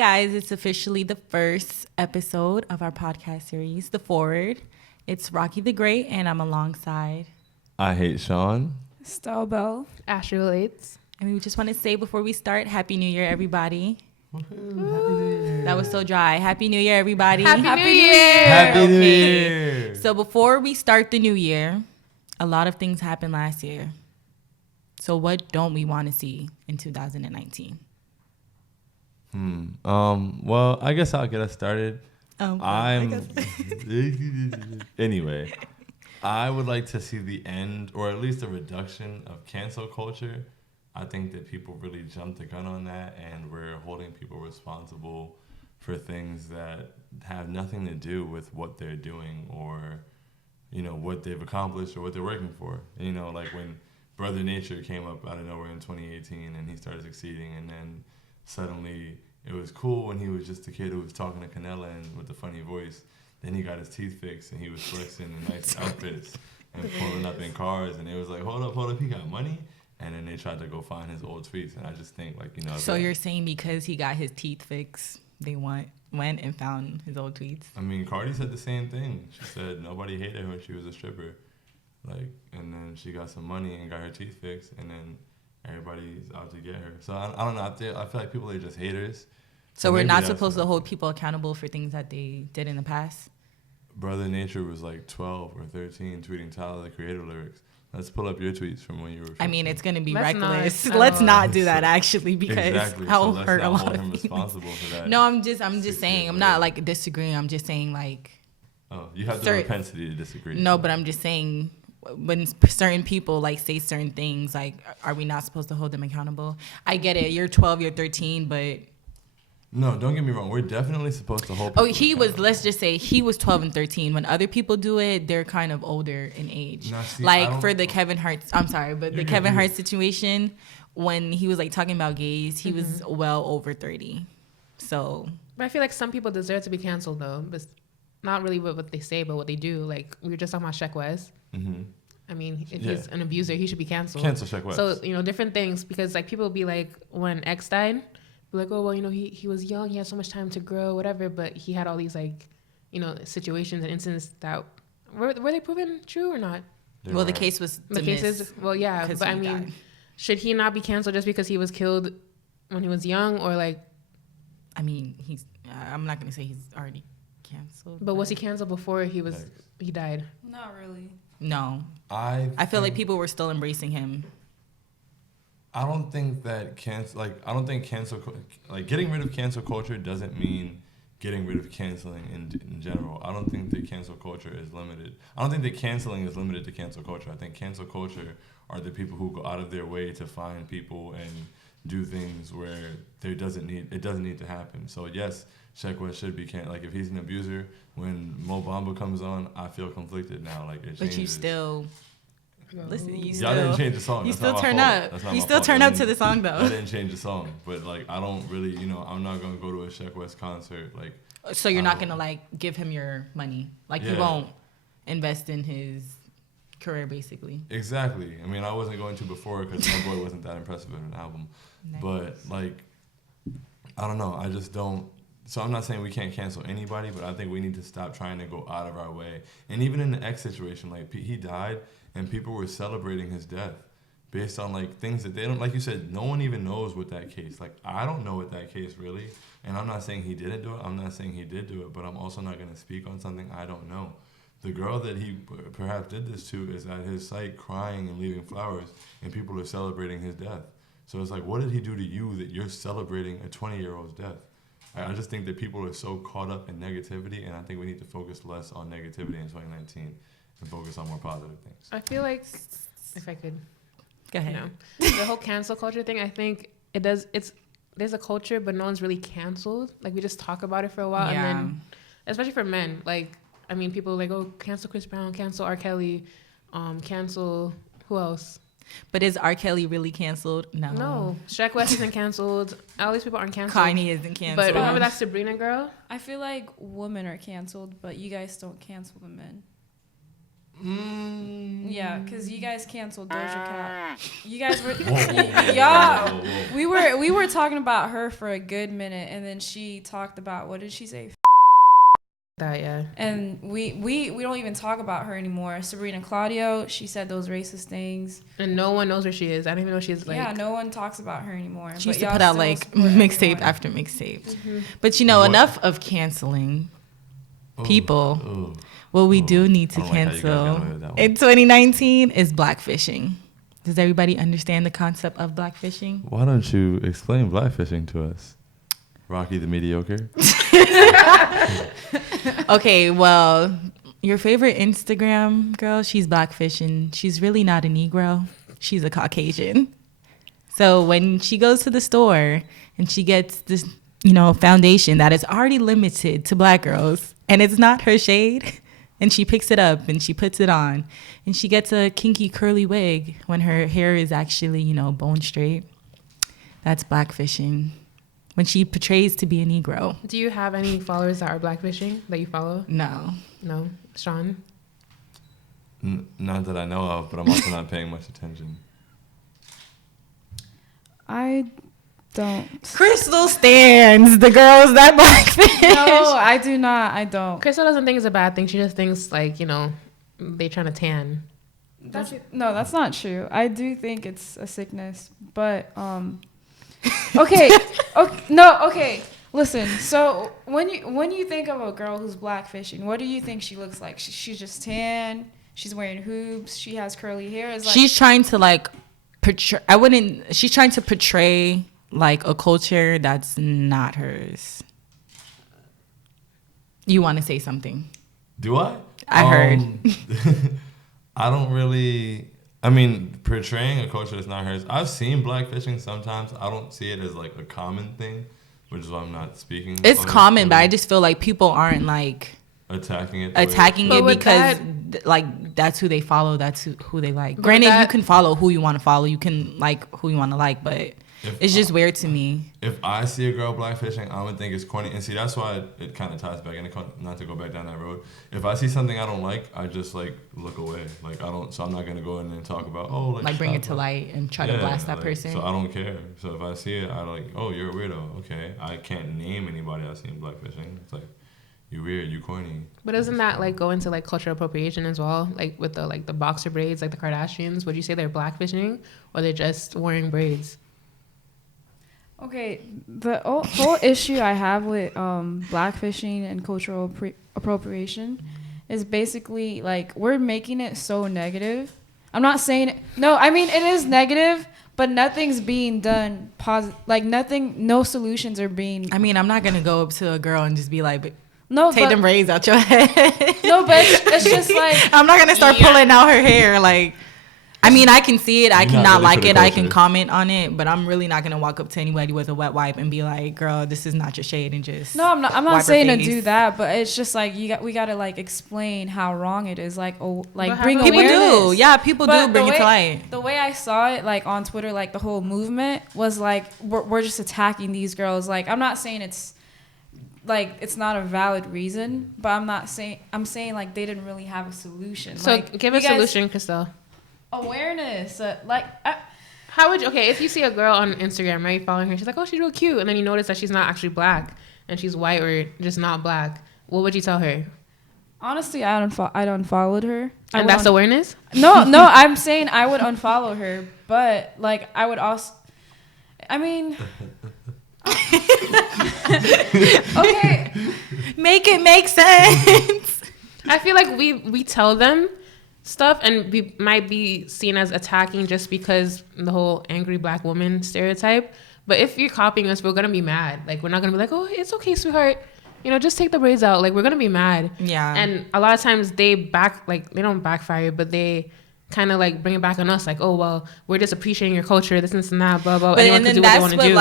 guys, it's officially the first episode of our podcast series, The Forward. It's Rocky the Great, and I'm alongside I Hate Shaun. Style Bell. Ashley Relates. And we just want to say before we start, Happy New Year, everybody. Happy New Year. That was so dry. Happy New Year, everybody. Happy New Year. Happy New Okay. Year. So before we start the new year, a lot of things happened last year. So what don't we want to see in 2019? Well, I guess I'll get us started. Anyway, I would like to see the end, or at least a reduction of cancel culture. I think that people really jumped the gun on that, and we're holding people responsible for things that have nothing to do with what they're doing or, you know, what they've accomplished or what they're working for. You know, like when Brother Nature came up out of nowhere in 2018 and he started succeeding, and then suddenly it was cool when he was just a kid who was talking to Canella and with a funny voice. Then he got his teeth fixed and he was flexing in nice outfits and pulling up in cars, and it was like, hold up, he got money. And then they tried to go find his old tweets, and I just think, like, you know. So you're saying because he got his teeth fixed, they went and found his old tweets? I mean, Cardi said the same thing. She said nobody hated her when she was a stripper. Like, and then she got some money and got her teeth fixed, and then everybody's out to get her. So I don't know. I feel like people are just haters. So we're not supposed to hold people accountable for things that they did in the past? Brother Nature was like 12 or 13 tweeting Tyler, the Creator lyrics. Let's pull up your tweets from when you were 15. I mean, it's going to be Let's reckless. not. Let's not do that, actually, because exactly. I'll So hurt a lot hold of him people. responsible for that. No, I'm just saying. I'm not, like, disagreeing. I'm just saying, like... Oh, you have the propensity to disagree. No, but I'm just saying, when certain people, like, say certain things, like, are we not supposed to hold them accountable? I get it. You're 12, you're 13, but... No, don't get me wrong. We're definitely supposed to hold Oh, people he was, accountable. let's just say, he was 12 and 13. When other people do it, they're kind of older in age. Now, see, Like, for the Kevin Hart, I'm sorry, but the Kevin good. Hart situation, when he was, like, talking about gays, he was well over 30. So... But I feel like some people deserve to be canceled, though. But not really what they say, but what they do. Like, we were just talking about Sheck West. Mm-hmm. I mean, if he's an abuser, he should be canceled. Cancel Sheck West. So, you know, different things. Because, like, people be like, when X died, be like, oh, well, you know, he was young. He had so much time to grow, whatever. But he had all these, like, you know, situations and incidents that... Were they proven true or not? Well, the case was The cases... Well, yeah. But, I mean, died. should he not be canceled just because he was killed when he was young? Or, like... I mean, I'm not going to say he's already canceled. But was he canceled before he died? Not really. No. I feel like people were still embracing him. I don't think that getting rid of cancel culture doesn't mean getting rid of canceling in general. I don't think that cancel culture is limited. I don't think that canceling is limited to cancel culture. I think cancel culture are the people who go out of their way to find people and do things where it doesn't need to happen. So yes, Sheck West should be canceled. Like, if he's an abuser, when Mo Bamba comes on, I feel conflicted now. Like, it changes. But you still... Listen, Y'all didn't change the song. You That's still not my turn fault. up. That's not You my still fault. turn up to the song, though. I didn't change the song, but, like, I don't really, you know, I'm not gonna go to a Sheck West concert. Like, So you're not gonna, like, give him your money. Like, you won't invest in his career, basically. Exactly. I mean, I wasn't going to before because my boy wasn't that impressive in an album. Nice. But, like, I don't know. I just don't. So I'm not saying we can't cancel anybody, but I think we need to stop trying to go out of our way. And even in the X situation, like, he died and people were celebrating his death based on, like, things that they don't, like you said, no one even knows what that case. Like, I don't know what that case really. And I'm not saying he didn't do it. I'm not saying he did do it, but I'm also not going to speak on something I don't know. The girl that he perhaps did this to is at his site crying and leaving flowers, and people are celebrating his death. So it's like, what did he do to you that you're celebrating a 20-year-old's death? I just think that people are so caught up in negativity, and I think we need to focus less on negativity in 2019 and focus on more positive things. I feel like, if I could, Go ahead. you know, the whole cancel culture thing, I think there's a culture, but no one's really canceled. Like, we just talk about it for a while, Yeah. and then, especially for men, like, I mean, people like, oh, cancel Chris Brown, cancel R. Kelly, cancel, who else? But is R. Kelly really canceled? No. No. Sheck West isn't canceled. All these people aren't canceled. Kanye isn't canceled. But remember that Sabrina girl? I feel like women are canceled, but you guys don't cancel the men. Yeah, because you guys canceled Doja Cat. You guys were, we were talking about her for a good minute, and then she talked about, what did she say? That, yeah. And we don't even talk about her anymore. Sabrina Claudio, she said those racist things. And no one knows where she is. I don't even know she's like. Yeah, no one talks about her anymore. She used to put out like mixtape after mixtape. Mm-hmm. But enough of canceling people. Ooh. What we do need to I don't like how you guys got cancel away with that one. in 2019 is blackfishing. Does everybody understand the concept of blackfishing? Why don't you explain blackfishing to us? Rocky the Mediocre. Okay, well, your favorite Instagram girl, she's blackfishing. She's really not a Negro. She's a Caucasian. So when she goes to the store and she gets this, foundation that is already limited to black girls, and it's not her shade, and she picks it up and she puts it on, and she gets a kinky curly wig when her hair is actually, bone straight, that's blackfishing. When she portrays to be a Negro. Do you have any followers that are blackfishing that you follow? No. No. Shaun? Not that I know of, but I'm also not paying much attention. I don't. Crystal stands the girls that blackfish. No, I do not. I don't. Crystal doesn't think it's a bad thing. She just thinks like, they trying to tan. That's not true. I do think it's a sickness, but okay. Okay. Listen. So when you think of a girl who's blackfishing, what do you think she looks like? She's just tan. She's wearing hoops. She has curly hair. She's trying to portray. She's trying to portray like a culture that's not hers. You want to say something? Do I? I heard. I don't really. I mean, portraying a culture that's not hers. I've seen blackfishing sometimes. I don't see it as like a common thing, which is why I'm not speaking. It's common, but I just feel like people aren't like attacking it because that's who they follow. That's who they like. Granted, you can follow who you want to follow. You can like who you want to like, but it's just weird to me. If I see a girl blackfishing, I would think it's corny. And see, that's why it kind of ties back in, not to go back down that road. If I see something I don't like, I just look away. So I'm not going to go in and talk about, bring it to light and try to blast that person. So I don't care. So if I see it, I you're a weirdo. Okay. I can't name anybody I've seen blackfishing. It's like, you weird, you corny. But doesn't that go into cultural appropriation as well? Like with the boxer braids, like the Kardashians, would you say they're blackfishing or they're just wearing braids? Okay, the whole issue I have with blackfishing and cultural appropriation is basically we're making it so negative. I'm not saying it. No, I mean it is negative, but nothing's being done no solutions are being. I mean, I'm not gonna go up to a girl and just be like, no, take them braids out your head. No, but it's just I'm not gonna start pulling out her hair I mean, I can see it. I cannot like it. I can comment on it, but I'm really not gonna walk up to anybody with a wet wipe and be like, "Girl, this is not your shade," and just. No, I'm not saying to do that, but it's just we gotta explain how wrong it is. Bring awareness. People do, yeah, people do bring it to light. The way I saw it, on Twitter, the whole movement was we're just attacking these girls. I'm not saying it's not a valid reason, but I'm saying they didn't really have a solution. So give a solution, Christelle. Awareness, how would you, if you see a girl on Instagram, right, following her, she's like, oh, she's real cute, and then you notice that she's not actually black and she's white or just not black, what would you tell her? Honestly, I unfollowed her. And that's awareness? No, I'm saying I would unfollow her, but I would also, I mean, okay, make it make sense. I feel like we tell them stuff and we might be seen as attacking just because the whole angry black woman stereotype, but if you're copying us, we're gonna be mad. We're not gonna be like, oh, it's okay, sweetheart, just take the braids out. We're gonna be mad. Yeah. And a lot of times they they don't backfire, but they kind of bring it back on us, oh, well, we're just appreciating your culture, this and that, blah blah. But and then that's what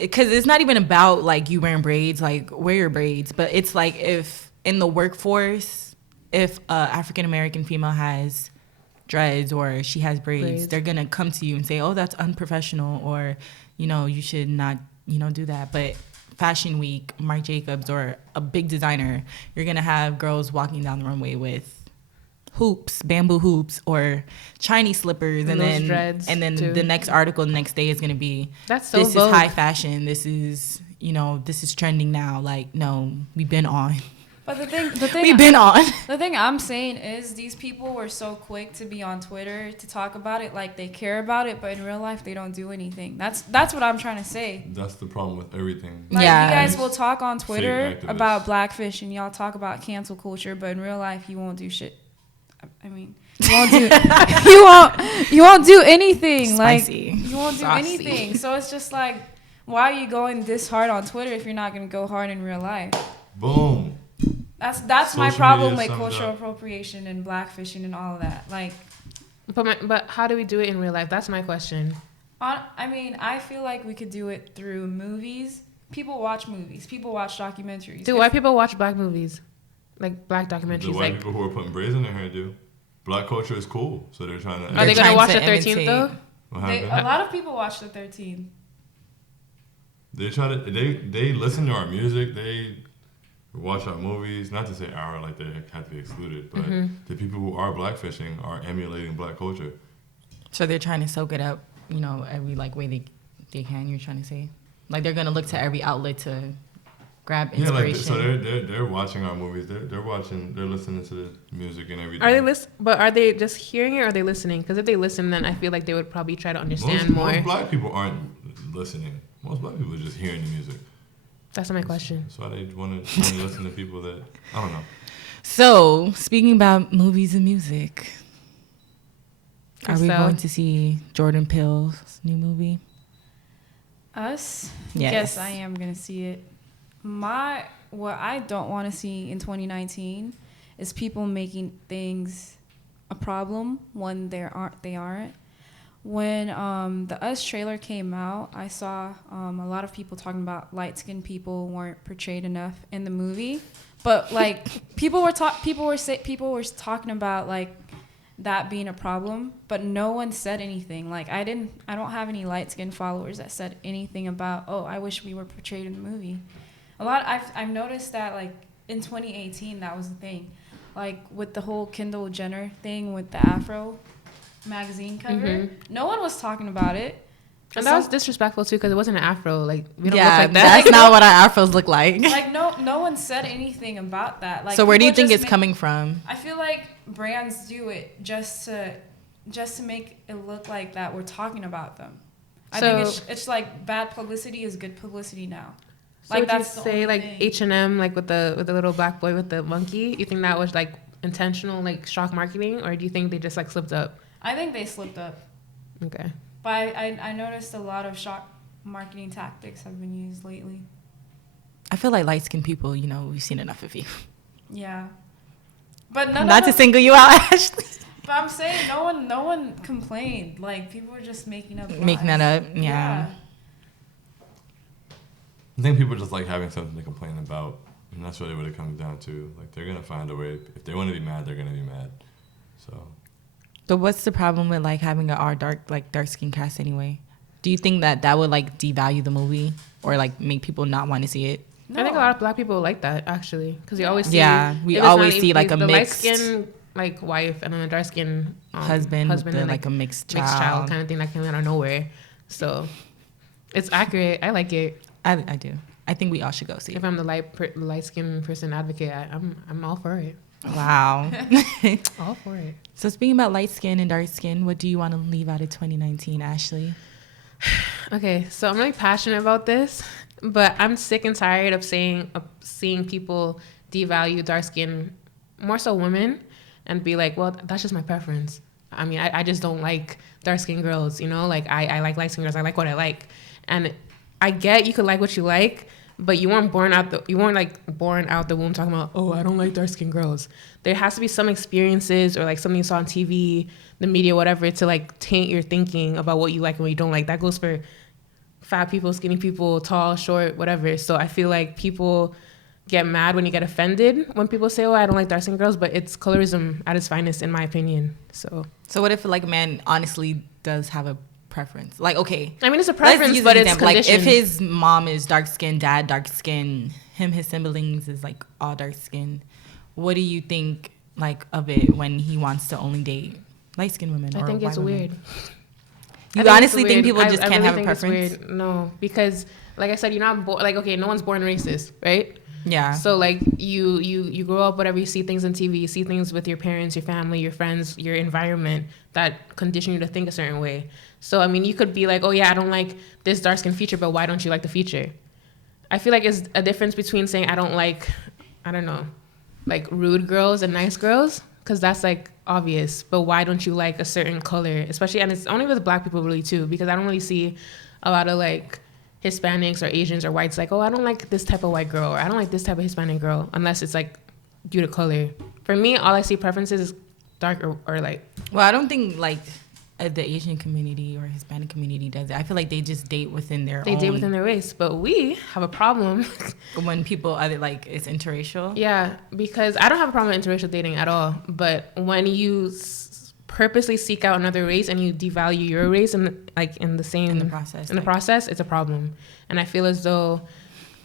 because it's not even about you wearing braids, wear your braids, but it's if in the workforce, if a African American female has dreads or she has braids, they're gonna come to you and say, oh, that's unprofessional, or you should not do that. But Fashion Week, Marc Jacobs, or a big designer, you're gonna have girls walking down the runway with hoops, bamboo hoops, or Chinese slippers, and those then dreads too. the next article the next day is gonna be That's so this vogue. is high fashion. This is this is trending now. Like, no, we've been on. But the thing We've been on. The thing I'm saying is these people were so quick to be on Twitter to talk about it like they care about it, but in real life they don't do anything. That's what I'm trying to say. That's the problem with everything. Like, Yeah. you guys will talk on Twitter activists. about Blackfish and y'all talk about cancel culture, but in real life you won't do shit. I mean, you won't do you won't do anything. Spicy. Like, you won't do Saucy. anything. So it's just like, why are you going this hard on Twitter if you're not going to go hard in real life? Boom. That's my Social problem media with summed cultural up. appropriation and blackfishing and all of that. Like, But how do we do it in real life? That's my question. I mean, I feel like we could do it through movies. People watch movies. People watch documentaries. Do white people watch black movies? Like black documentaries? The white Like, people who are putting braids in their hair do. Black culture is cool, so they're trying to. are they They're gonna trying watch to the 13th imitate. though? What A happened? lot of people watch the 13. They try to. They listen to our music. They watch our movies. Not to say our like they have to be excluded, but the people who are blackfishing are emulating black culture. So they're trying to soak it up, every like way they can. You're trying to say, like, they're gonna look to every outlet to grab Yeah, inspiration. like so they're watching our movies. They're listening to the music and everything. Are they But are they just hearing it or are they listening? Because if they listen, then I feel like they would probably try to understand more. Most black people aren't listening. Most black people are just hearing the music. That's my question. That's why they want to listen to people that I don't know. So, speaking about movies and music, are we Christelle? going to see Jordan Peele's new movie? Us? Yes. Yes, I am going to see it. What I don't want to see in 2019 is people making things a problem when they aren't. When the Us trailer came out, I saw a lot of people talking about light-skinned people weren't portrayed enough in the movie. But like people were talking about like that being a problem, but no one said anything. Like I don't have any light-skinned followers that said anything about, oh, I wish we were portrayed in the movie. I've noticed that like in 2018 that was the thing, like with the whole Kendall Jenner thing with the Afro magazine cover. No one was talking about it. And that was disrespectful too because it wasn't an afro. Like we don't Yeah, look like that's that. not what our afros look like. Like no one said anything about that. Like, So where do you people think just it's coming from? I feel like brands do it just to make it look like that we're talking about them. I think it's like bad publicity is good publicity now. So Like would you that's the say only like thing. H&M like with the little black boy with the monkey? You think that was like intentional like shock marketing or do you think they just like slipped up? I think they slipped up. Okay. But I noticed a lot of shock marketing tactics have been used lately. I feel like light-skinned people, we've seen enough of you. Yeah. But none Not of to them, single you out, Ashley. But I'm saying no one complained. Like people were just making up Making lies. that up, yeah. I think people just like having something to complain about, and that's really what it comes down to. Like they're gonna find a way. If they want to be mad, they're gonna be mad. So. But what's the problem with like having a dark skin cast anyway? Do you think that would like devalue the movie or like make people not want to see it? No. I think a lot of black people like that actually because you always see we if it's always not see even- like a the mixed light skin like wife and then a dark skin husband with and like a mixed child. child kind of thing that came out of nowhere. So it's accurate. I like it. I do. I think we all should go see If it. I'm the light skin person advocate, I'm all for it. Wow. All for it. So speaking about light skin and dark skin, what do you want to leave out of 2019, Ashley? Okay, so I'm really passionate about this, but I'm sick and tired of seeing people devalue dark skin, more so women, and be like, well, that's just my preference. I mean, I just don't like dark skinned girls, like I like light skinned girls. I like what I like, and I get you could like what you like, but you weren't born out the womb talking about, oh, I don't like dark skinned girls. There has to be some experiences or like something you saw on TV, the media, whatever, to like taint your thinking about what you like and what you don't like. That goes for fat people, skinny people, tall, short, whatever. So I feel like people get mad when you get offended when people say, oh, I don't like dark skinned girls, but it's colorism at its finest, in my opinion. So what if like a man honestly does have a preference? Like, okay, I mean, it's a let's preference, use but an it's example. Like if conditioned. his mom is dark skinned, dad dark skinned, his siblings is like all dark skinned, what do you think like of it when he wants to only date light skinned women? I think it's weird. You honestly think people just can't have a preference? No, because like I said, you're not born like okay, no one's born racist, right? Yeah. So like you grow up, whatever, you see things on TV, you see things with your parents, your family, your friends, your environment that condition you to think a certain way. So I mean, you could be like, oh yeah, I don't like this dark skin feature, but why don't you like the feature? I feel like it's a difference between saying I don't like, I don't know, like rude girls and nice girls, because that's like obvious. But why don't you like a certain color, especially, and it's only with Black people really too, because I don't really see a lot of like Hispanics or Asians or whites like, oh, I don't like this type of white girl, or I don't like this type of Hispanic girl, unless it's like due to color. For me, all I see preferences is dark or light. Well, I don't think like the Asian community or Hispanic community does it. I feel like they just date within their own. They date within their race, but we have a problem when people other like it's interracial. Yeah, because I don't have a problem with interracial dating at all, but when you purposely seek out another race and you devalue your race and like in the process, it's a problem. And I feel as though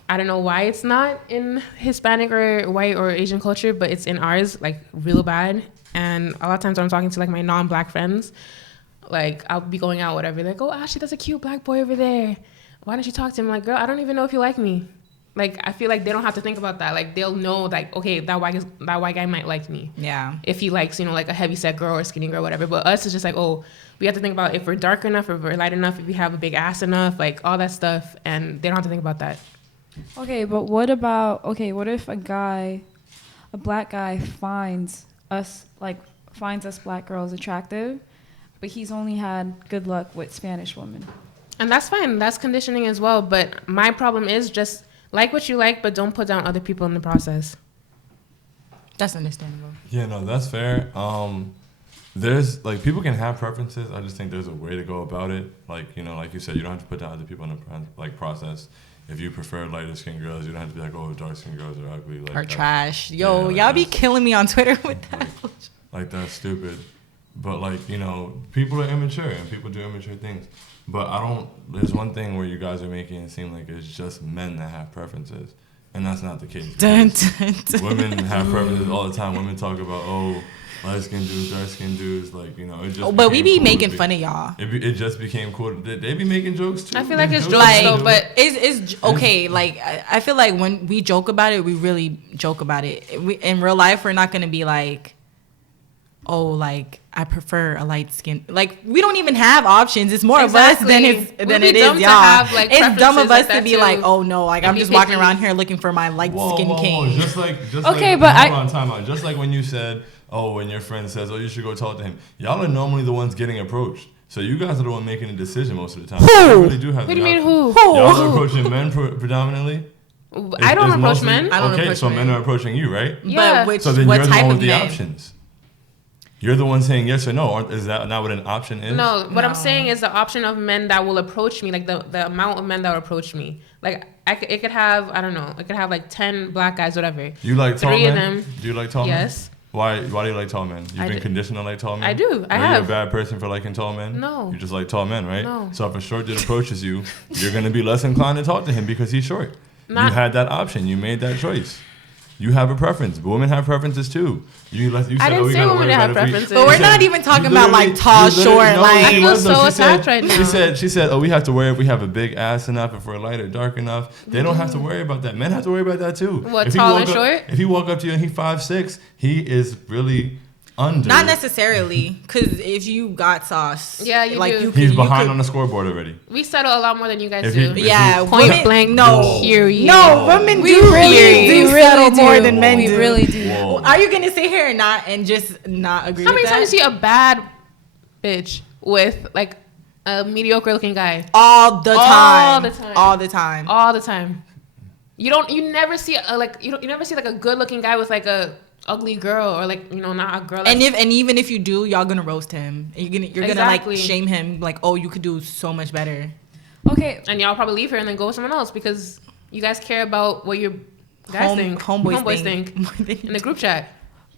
I don't know why it's not in Hispanic or white or Asian culture, but it's in ours like real bad. And a lot of times when I'm talking to like my non-Black friends, like I'll be going out whatever, they're like, oh Ashley, that's a cute Black boy over there, why don't you talk to him? I'm like, girl, I don't even know if you like me. Like, I feel like they don't have to think about that. Like, they'll know, like, okay, that white guy might like me. Yeah. If he likes, you know, like a heavy-set girl or skinny girl, whatever. But us, it's just like, oh, we have to think about if we're dark enough, if we're light enough, if we have a big ass enough, like, all that stuff. And they don't have to think about that. Okay, but what if a Black guy finds us Black girls attractive, but he's only had good luck with Spanish women? And that's fine. That's conditioning as well. But my problem is just like what you like, but don't put down other people in the process. That's understandable. Yeah, no, that's fair. There's like people can have preferences. I just think there's a way to go about it. Like, you know, like you said, you don't have to put down other people in the process. If you prefer lighter skinned girls, you don't have to be like, oh, dark skinned girls are ugly. Like, or trash. Yo, like y'all be killing me on Twitter with that. Like that's stupid. But like, you know, people are immature and people do immature things. But there's one thing where you guys are making it seem like it's just men that have preferences. And that's not the case. Women have preferences all the time. Women talk about, oh, light-skinned dudes, dark-skinned dudes, like, you know, it just but we be cool making fun of y'all. It just became cool. They be making jokes too. I feel like it's jokes though, but it's okay. Like, I feel like when we joke about it, we really joke about it. In real life, we're not going to be like, oh, like, I prefer a light skin. Like, we don't even have options. It's more of us than it is y'all. Have, like, it's dumb of us like to be too. Like, oh no, like I'm just walking around here looking for my light skin king. Just like time out. Just like when you said, oh, when your friend says, oh, you should go talk to him. Y'all are normally the ones getting approached. So you guys are the one making a decision most of the time. Who? Really do have what do you mean who? Who? Y'all are approaching men predominantly? I don't approach men. Okay, so men are approaching you, right? Yeah. But so then what you're the type one with of the men? options. You're the one saying yes or no. Is that not what an option is? No, what I'm saying is the option of men that will approach me, like the amount of men that will approach me. Like, it could have, I don't know, it could have like 10 Black guys, whatever. You like tall men? 3 of them. Do you like tall men? Yes. Why do you like tall men? You've been conditioned to like tall men? I do. I Are have. you a bad person for liking tall men? No. You just like tall men, right? No. So if a short dude approaches you, you're going to be less inclined to talk to him because he's short. You had that option. You made that choice. You have a preference. But women have preferences too. You said, I didn't say women have preferences. But we're not even talking about like tall, short, no, like. I feel so attacked right now. She said, oh, we have to worry if we have a big ass enough, if we're light or dark enough. They don't have to worry about that. Men have to worry about that too. What, tall and short? If he walk up to you and he's 5'6", he is really under. Not necessarily, because if you got sauce, yeah, you do. He's behind on the scoreboard already. We settle a lot more than you guys do. Point blank. No, period. No, women we do really settle more than men do. We really do. Whoa. Are you gonna sit here and just not agree? How with many times that? you see a bad bitch with like a mediocre looking guy? All the time. All the time. You never see you never see like a good looking guy with like a ugly girl, or like, you know, not a girl. And even if you do, y'all gonna roast him. You're gonna like shame him, like, oh, you could do so much better. Okay. And y'all probably leave her and then go with someone else because you guys care about what your guys think, homeboys think in the group chat.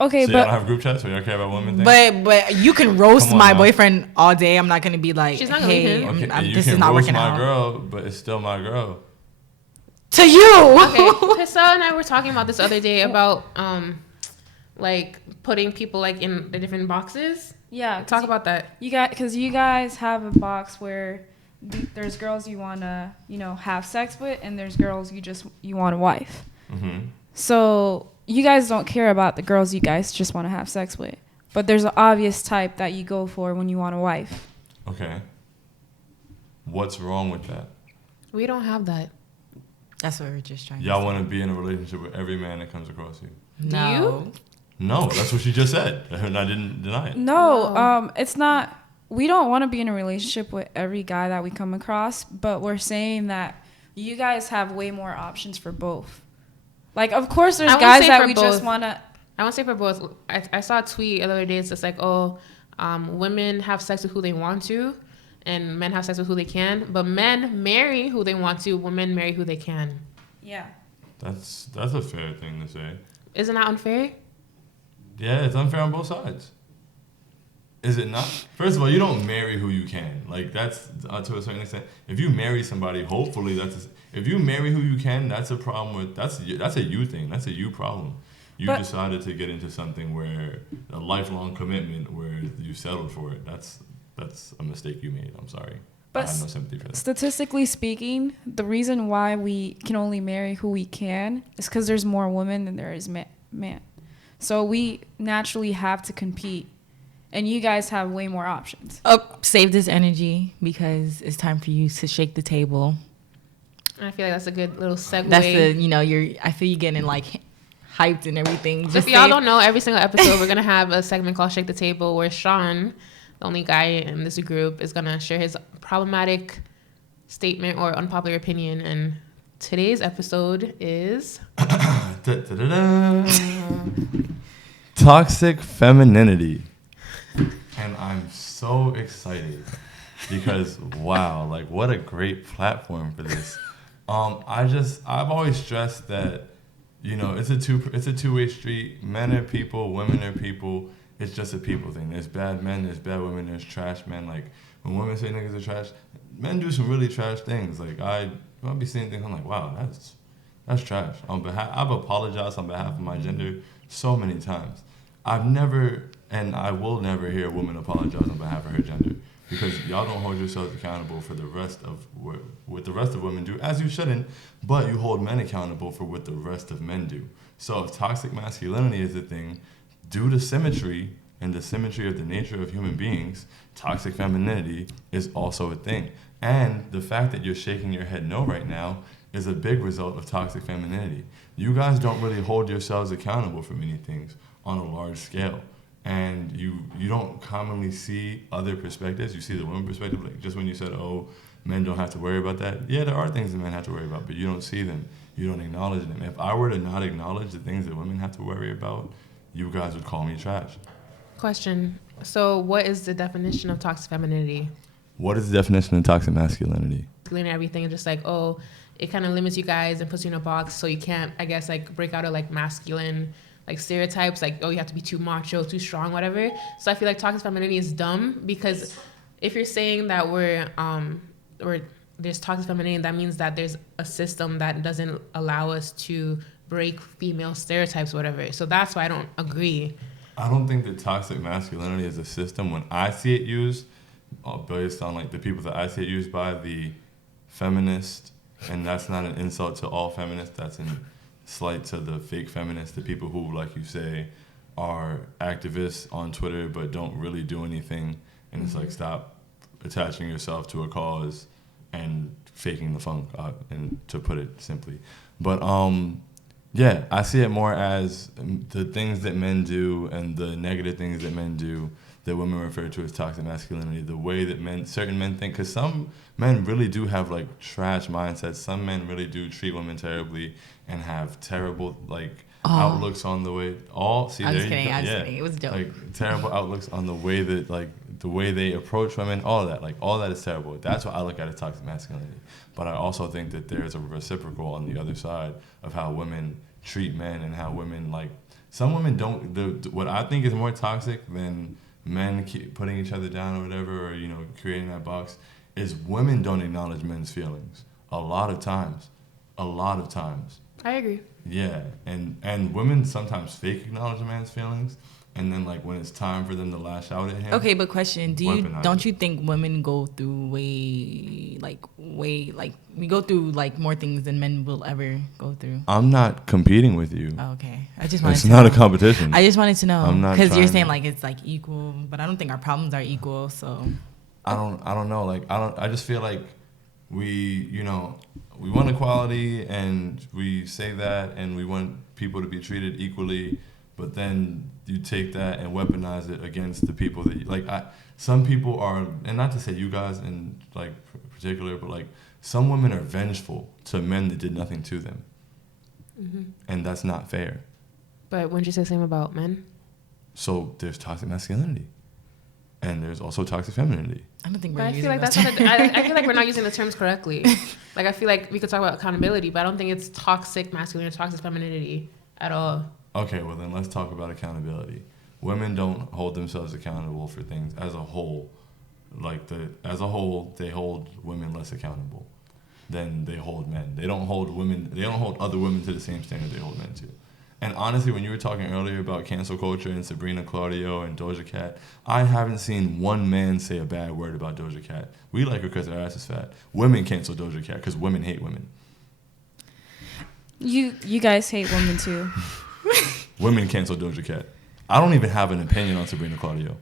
Okay, so but y'all don't have group chat, so y'all care about women things. But you can roast my boyfriend all day. I'm not gonna be like, she's not gonna hey, leave him. This is not working out. You can roast my girl, but it's still my girl. To you. Okay, Christelle and I were talking about this other day about like putting people like in the different boxes. Yeah, Talk about that. Because you guys have a box where there's girls you want to, have sex with, and there's girls you want a wife. Mm-hmm. So you guys don't care about the girls you guys just want to have sex with. But there's an obvious type that you go for when you want a wife. Okay. What's wrong with that? We don't have that. That's what we're just trying Y'all to want to be in a relationship with every man that comes across you? say. Do you? No, that's what she just said. And I didn't deny it. No, it's not. We don't want to be in a relationship with every guy that we come across, but we're saying that you guys have way more options for both. Like, of course, there's guys that we just want to. I won't say for both. I saw a tweet the other day. It's just like, women have sex with who they want to, and men have sex with who they can. But men marry who they want to. Women marry who they can. Yeah. That's a fair thing to say. Isn't that unfair? Yeah, it's unfair on both sides. Is it not? First of all, you don't marry who you can. Like, that's to a certain extent. If you marry somebody, hopefully if you marry who you can, that's a problem with, that's a you thing. That's a you problem. You decided to get into something where a lifelong commitment where you settled for it. That's a mistake you made. I'm sorry. But I have no sympathy for that. Statistically speaking, the reason why we can only marry who we can is because there's more women than there is men. So we naturally have to compete. And you guys have way more options. Oh, save this energy because it's time for you to shake the table. I feel like that's a good little segue. That's I feel you getting like hyped and everything. So if y'all don't know, every single episode we're gonna have a segment called Shake the Table where Shaun, the only guy in this group, is gonna share his problematic statement or unpopular opinion. And today's episode is Toxic femininity. And I'm so excited because wow, like what a great platform for this. I've always stressed that, it's a two-way street. Men are people, women are people. It's just a people thing. There's bad men, there's bad women, there's trash men. Like when women say niggas are trash, men do some really trash things. Like I'll be seeing things, I'm like, wow, that's trash. I've apologized on behalf of my gender so many times. I've never, and I will never hear a woman apologize on behalf of her gender because y'all don't hold yourselves accountable for the rest of what the rest of women do, as you shouldn't, but you hold men accountable for what the rest of men do. So if toxic masculinity is a thing, due to symmetry and the symmetry of the nature of human beings, toxic femininity is also a thing. And the fact that you're shaking your head no right now is a big result of toxic femininity. You guys don't really hold yourselves accountable for many things on a large scale. And you don't commonly see other perspectives. You see the women perspective, like just when you said, oh, men don't have to worry about that. Yeah, there are things that men have to worry about, but you don't see them. You don't acknowledge them. If I were to not acknowledge the things that women have to worry about, you guys would call me trash. Question. So what is the definition of toxic femininity? What is the definition of toxic masculinity? Everything is just like, oh, it kind of limits you guys and puts you in a box so you can't, I guess, like break out of like masculine like stereotypes, like, oh, you have to be too macho, too strong, whatever. So I feel like toxic femininity is dumb because if you're saying that there's toxic femininity, that means that there's a system that doesn't allow us to break female stereotypes, whatever. So that's why I don't agree. I don't think that toxic masculinity is a system. When I see it used, based on like the people that I see it used by, the feminist, and that's not an insult to all feminists, that's an slight to the fake feminists, the people who, like you say, are activists on Twitter but don't really do anything. And it's like, stop attaching yourself to a cause and faking the funk, and to put it simply. But yeah, I see it more as the things that men do and the negative things that men do that women refer to as toxic masculinity, the way that certain men think, because some men really do have like trash mindsets. Some men really do treat women terribly and have terrible outlooks on the way. I was kidding. It was dope. Like terrible outlooks on the way that the way they approach women. All that is terrible. That's what I look at as toxic masculinity. But I also think that there's a reciprocal on the other side of how women treat men and how women some women don't. What I think is more toxic than men keep putting each other down or whatever, or creating that box, is women don't acknowledge men's feelings a lot of times. I agree. Yeah, and women sometimes fake acknowledge a man's feelings, and then like when it's time for them to lash out at him. Okay, but question: Weaponize don't it. you think women go through way we go through like more things than men will ever go through? I'm not competing with you. Oh, okay, I just wanted It's to not a know. competition. I just wanted to know I'm not because you're trying saying to- like it's like equal, but I don't think our problems are equal. So I don't know. Like I just feel like we want equality and we say that and we want people to be treated equally, but then you take that and weaponize it against the people that some people are, and not to say you guys in like particular, but like some women are vengeful to men that did nothing to them, and that's not fair. But wouldn't you say the same about men? So there's toxic masculinity, and there's also toxic femininity. I don't think we're But I using feel like those that's not. I feel like we're not using the terms correctly. Like I feel like we could talk about accountability, but I don't think it's toxic masculinity or toxic femininity at all. Okay, well then let's talk about accountability. Women don't hold themselves accountable for things as a whole. As a whole, they hold women less accountable than they hold men. They don't hold other women to the same standard they hold men to. And honestly, when you were talking earlier about cancel culture and Sabrina Claudio and Doja Cat, I haven't seen one man say a bad word about Doja Cat. We like her because her ass is fat. Women cancel Doja Cat because women hate women. You guys hate women too. Women cancel Doja Cat. I don't even have an opinion on Sabrina Claudio.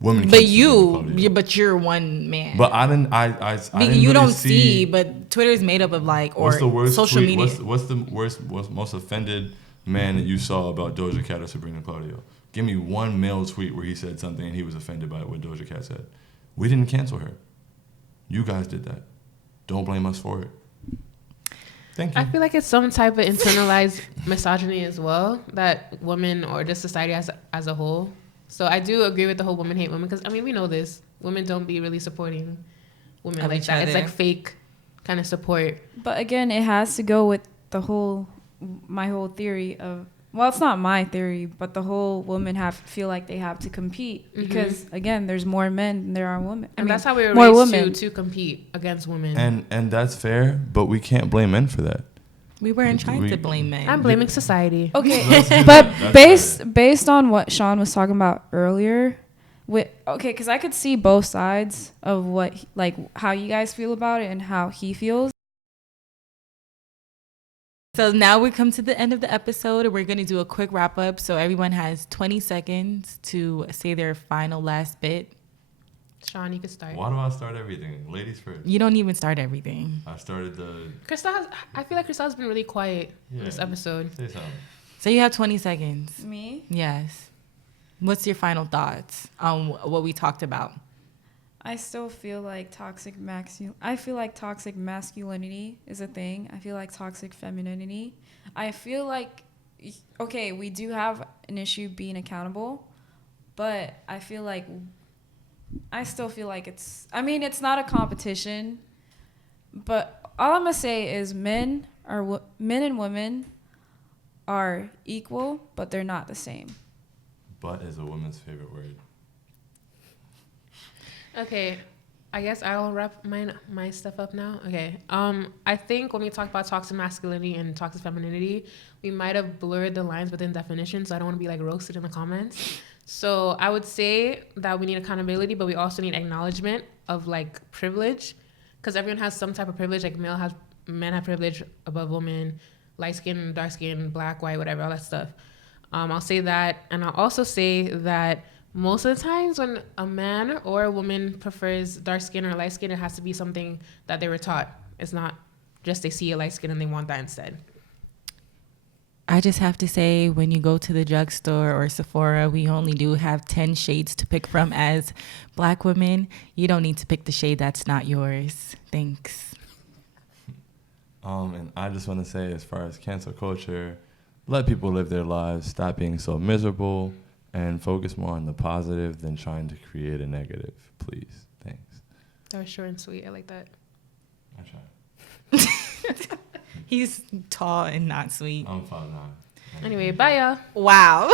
Women But cancel Sabrina Claudio. but you're one man. But I didn't you really don't see, but Twitter is made up of like, or what's the worst social tweet, media. What's the most offended man that you saw about Doja Cat or Sabrina Claudio? Give me one male tweet where he said something and he was offended by what Doja Cat said. We didn't cancel her. You guys did that. Don't blame us for it. Thank you. I feel like it's some type of internalized misogyny as well that women or just society as a whole. So I do agree with the whole women hate women because I mean we know this. Women don't be really supporting women Of like each that. It's other. like fake kind of support. But again, it has to go with my whole theory of, well, it's not my theory, but the whole women feel like they have to compete because again, there's more men than there are women. And that's how we were more raised women. to compete against women. And that's fair, but we can't blame men for that. We weren't trying to blame men. I'm blaming society. Okay, Let's do but that. That's based on what Shaun was talking about earlier, because I could see both sides of how you guys feel about it and how he feels. So now we come to the end of the episode and we're going to do a quick wrap up. So everyone has 20 seconds to say their final last bit. Shaun, you could start. Why do I start everything? Ladies first. You don't even start everything. I started the... I feel like Christelle's been really quiet in this episode. Say something. So you have 20 seconds. Me? Yes. What's your final thoughts on what we talked about? I still feel like toxic masculinity is a thing. I feel like toxic femininity. I feel like, okay, we do have an issue being accountable, but I still feel like it's not a competition, but all I'm going to say is men and women are equal, but they're not the same. But is a woman's favorite word. Okay, I guess I'll wrap my stuff up now. Okay, I think when we talk about toxic masculinity and toxic femininity, we might have blurred the lines within definitions, so I don't want to be like roasted in the comments. So I would say that we need accountability, but we also need acknowledgement of like privilege, because everyone has some type of privilege. Like men have privilege above women, light skin, dark skin, black, white, whatever, all that stuff. I'll say that, and I'll also say that most of the times when a man or a woman prefers dark skin or light skin, it has to be something that they were taught. It's not just they see a light skin and they want that instead. I just have to say, when you go to the drugstore or Sephora, we only do have 10 shades to pick from as Black women. You don't need to pick the shade that's not yours. Thanks. And I just want to say, as far as cancel culture, let people live their lives, stop being so miserable, and focus more on the positive than trying to create a negative, please. Thanks. That was short and sweet. I like that. I try. He's tall and not sweet. I'm 5'9". Anyway, bye y'all. Wow.